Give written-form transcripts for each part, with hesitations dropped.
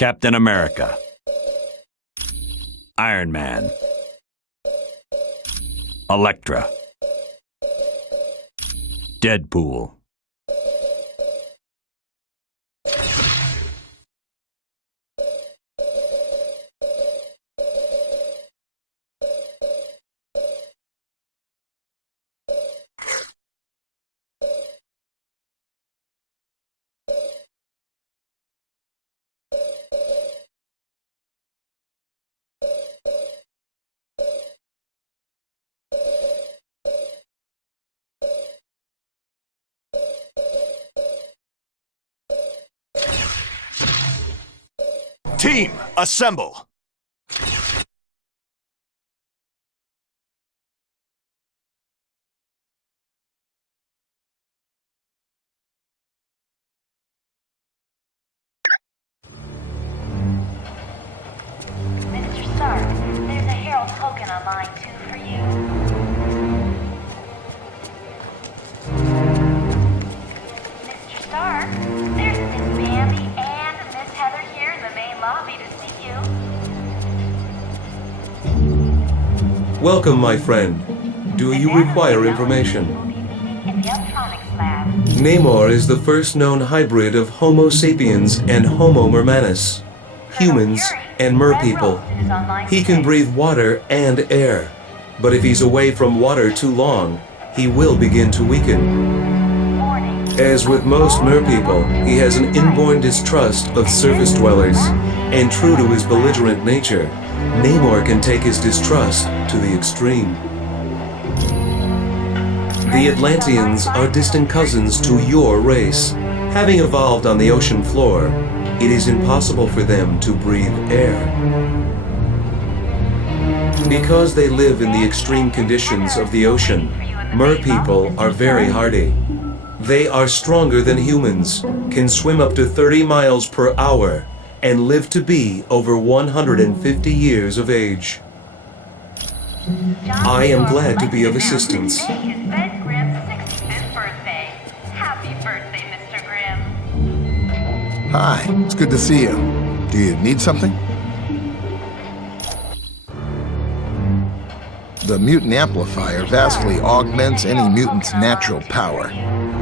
Captain America, Iron Man, Elektra, Deadpool. Team, assemble! Mr. Stark, there's a Herald token on line 2 for you. Mr. Stark, there's Miss Bambi and Miss Heather here in the main lobby to see you. Welcome, my friend. Do you require information? In the electronics lab. Namor is the first known hybrid of Homo sapiens and Homo mermanus, humans and merpeople. He can breathe water and air, but if he's away from water too long, he will begin to weaken. As with most merpeople, he has an inborn distrust of surface dwellers, and true to his belligerent nature, Namor can take his distrust to the extreme. The Atlanteans are distant cousins to your race. Having evolved on the ocean floor, it is impossible for them to breathe air. Because they live in the extreme conditions of the ocean, merpeople are very hardy. They are stronger than humans, can swim up to 30 miles per hour, and live to be over 150 years of age. I am glad to be of assistance. Today is Ben Grimm's 65th birthday. Happy birthday, Mr. Grimm. Hi, it's good to see you. Do you need something? The mutant amplifier vastly augments any mutant's natural power.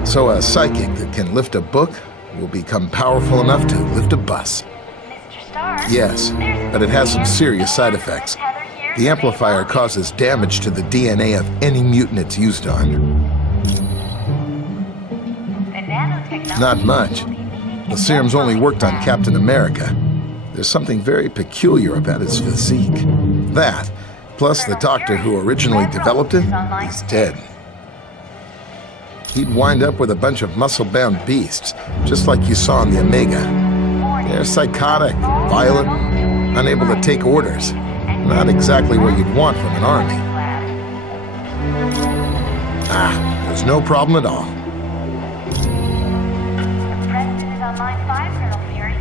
So a psychic that can lift a book will become powerful enough to lift a bus. Mr. Stark? Yes, but it has some serious side effects. The amplifier causes damage to the DNA of any mutant it's used on. Not much. The serum's only worked on Captain America. There's something very peculiar about his physique. That, plus the doctor who originally developed it, is dead. He'd wind up with a bunch of muscle-bound beasts, just like you saw in the Omega. They're psychotic, violent, unable to take orders. Not exactly what you'd want from an army. There's no problem at all. The president is on line 5, Colonel Fury.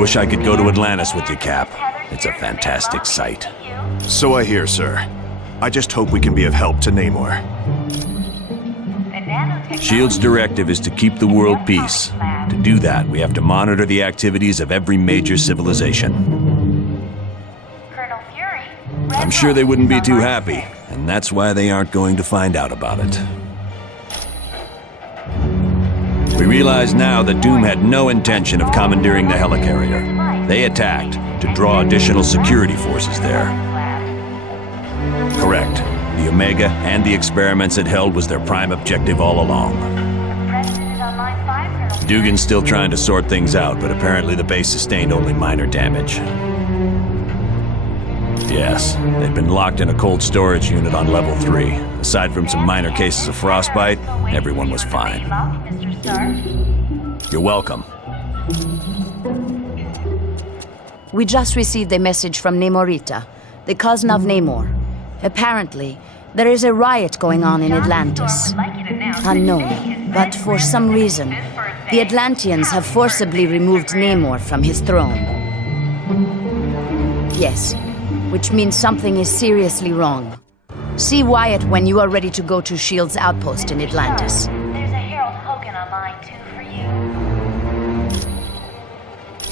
wish I could go to Atlantis with you, Cap. It's a fantastic sight. So I hear, sir. I just hope we can be of help to Namor. SHIELD's directive is to keep the world peace. To do that, we have to monitor the activities of every major civilization. I'm sure they wouldn't be too happy, and that's why they aren't going to find out about it. We realize now that Doom had no intention of commandeering the helicarrier. They attacked to draw additional security forces there. Correct. The Omega and the experiments it held was their prime objective all along. Dugan's still trying to sort things out, but apparently the base sustained only minor damage. Yes, they've been locked in a cold storage unit on level 3. Aside from some minor cases of frostbite, everyone was fine. You're welcome. We just received a message from Namorita, the cousin of Namor. Apparently, there is a riot going on in Atlantis. Unknown, but for some reason, the Atlanteans have forcibly removed Namor from his throne. Yes, which means something is seriously wrong. See Wyatt when you are ready to go to SHIELD's outpost in Atlantis. There's a Harold Hogan online too for you.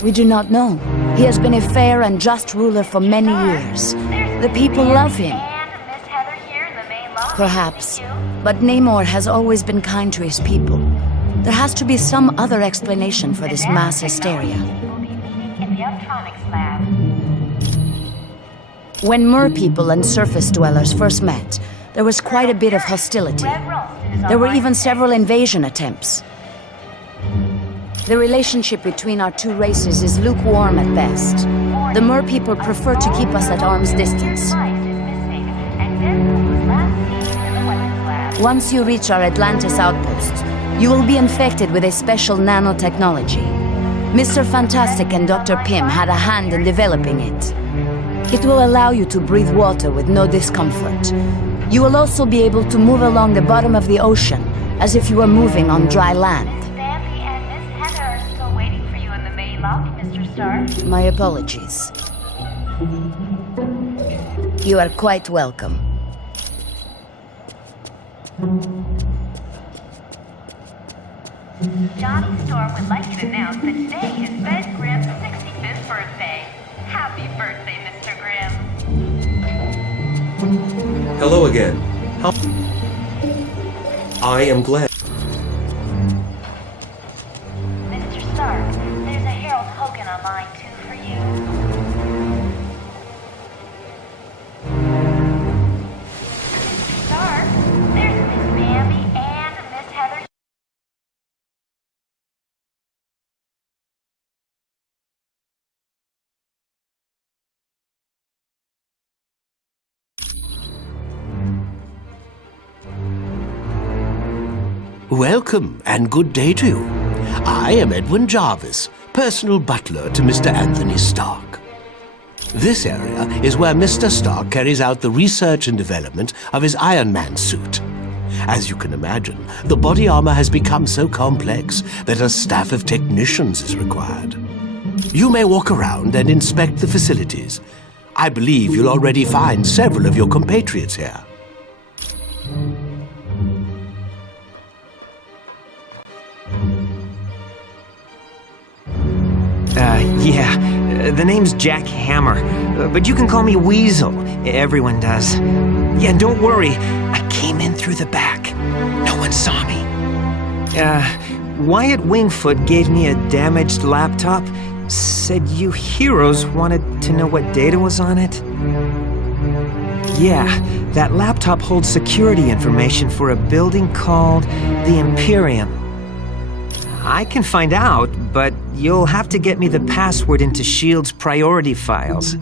We do not know. He has been a fair and just ruler for many years. The people love him. Perhaps, but Namor has always been kind to his people. There has to be some other explanation for this mass hysteria. In the electronics lab. When Mer people and surface dwellers first met, there was quite a bit of hostility. There were even several invasion attempts. The relationship between our two races is lukewarm at best. The Mer people prefer to keep us at arm's distance. Once you reach our Atlantis outpost, you will be infected with a special nanotechnology. Mr. Fantastic and Dr. Pym had a hand in developing it. It will allow you to breathe water with no discomfort. You will also be able to move along the bottom of the ocean, as if you were moving on dry land. Stanley and Miss Heather are still waiting for you in the main loft, Mr. Stark. My apologies. You are quite welcome. Johnny Storm would like you to announce that today is Ben Grimm's 65th birthday. Happy birthday, Mr. Grimm. Hello again. How? I am glad. Mr. Stark, there's a Harold Hogan online too for you. Mr. Stark, there's Miss Bambi and Miss Heather. Welcome and good day to you. I am Edwin Jarvis, personal butler to Mr. Anthony Stark. This area is where Mr. Stark carries out the research and development of his Iron Man suit. As you can imagine, the body armor has become so complex that a staff of technicians is required. You may walk around and inspect the facilities. I believe you'll already find several of your compatriots here. The name's Jack Hammer, but you can call me Weasel. Everyone does. Yeah, and don't worry, I came in through the back. No one saw me. Wyatt Wingfoot gave me a damaged laptop. Said you heroes wanted to know what data was on it. Yeah, that laptop holds security information for a building called the Imperium. I can find out, but you'll have to get me the password into SHIELD's priority files.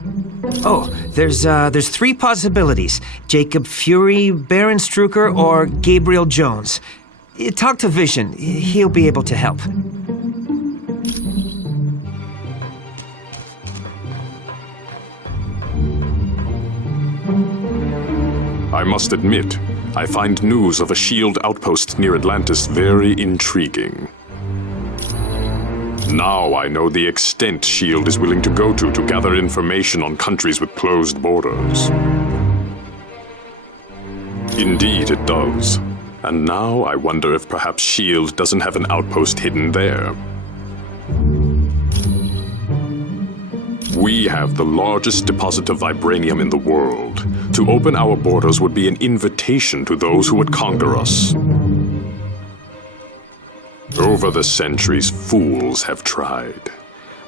Oh, there's 3 possibilities. Jacob Fury, Baron Strucker, or Gabriel Jones. Talk to Vision. He'll be able to help. I must admit, I find news of a SHIELD outpost near Atlantis very intriguing. Now I know the extent S.H.I.E.L.D. is willing to go to gather information on countries with closed borders. Indeed, it does. And now I wonder if perhaps S.H.I.E.L.D. doesn't have an outpost hidden there. We have the largest deposit of vibranium in the world. To open our borders would be an invitation to those who would conquer us. Over the centuries, fools have tried.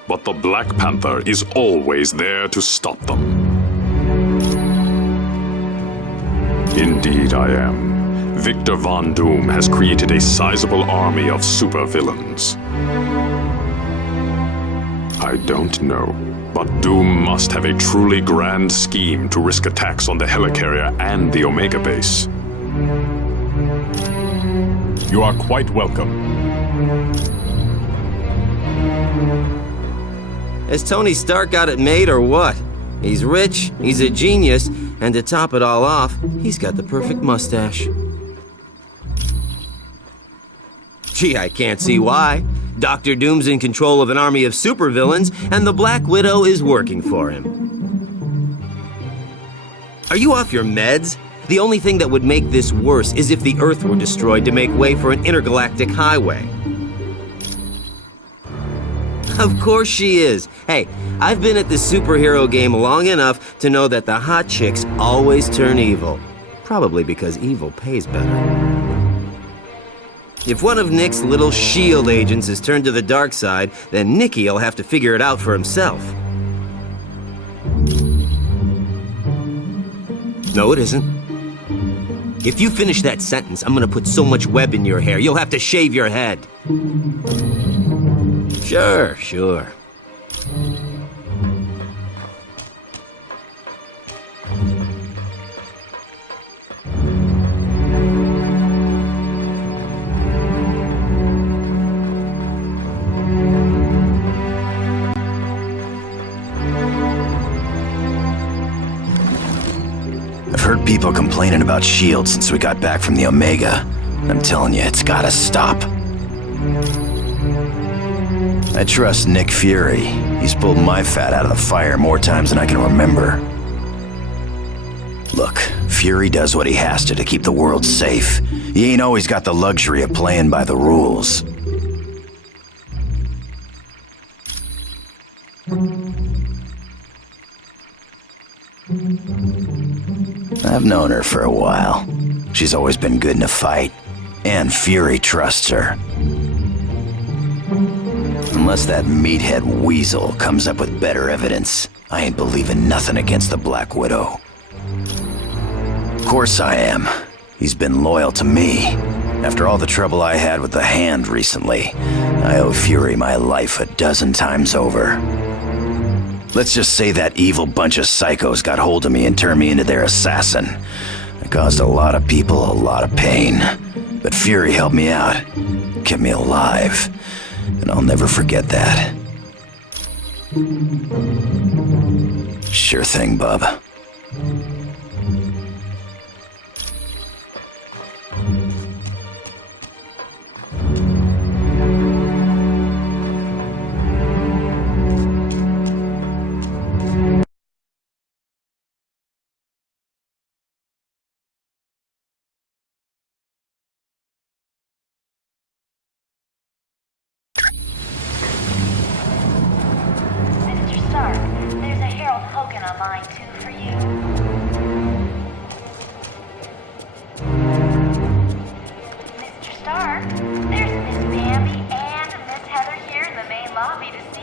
But the Black Panther is always there to stop them. Indeed I am. Victor Von Doom has created a sizable army of supervillains. I don't know. But Doom must have a truly grand scheme to risk attacks on the helicarrier and the Omega base. You are quite welcome. Has Tony Stark got it made or what? He's rich, he's a genius, and to top it all off, he's got the perfect mustache. Gee, I can't see why. Dr. Doom's in control of an army of supervillains, and the Black Widow is working for him. Are you off your meds? The only thing that would make this worse is if the Earth were destroyed to make way for an intergalactic highway. Of course she is. Hey, I've been at this superhero game long enough to know that the hot chicks always turn evil. Probably because evil pays better. If one of Nick's little S.H.I.E.L.D. agents is turned to the dark side, then Nicky'll have to figure it out for himself. No, it isn't. If you finish that sentence, I'm gonna put so much web in your hair, you'll have to shave your head. Sure. I've heard people complaining about S.H.I.E.L.D. since we got back from the Omega. I'm telling you, it's gotta stop. I trust Nick Fury. He's pulled my fat out of the fire more times than I can remember. Look, Fury does what he has to keep the world safe. He ain't always got the luxury of playing by the rules. I've known her for a while. She's always been good in a fight, and Fury trusts her. Unless that meathead weasel comes up with better evidence, I ain't believing nothing against the Black Widow. Of course I am. He's been loyal to me. After all the trouble I had with the Hand recently, I owe Fury my life 12 times over. Let's just say that evil bunch of psychos got hold of me and turned me into their assassin. I caused a lot of people a lot of pain. But Fury helped me out, kept me alive. And I'll never forget that. Sure thing, bub. There's a Harold Hogan online too for you. Mr. Stark, there's Miss Bambi and Miss Heather here in the main lobby to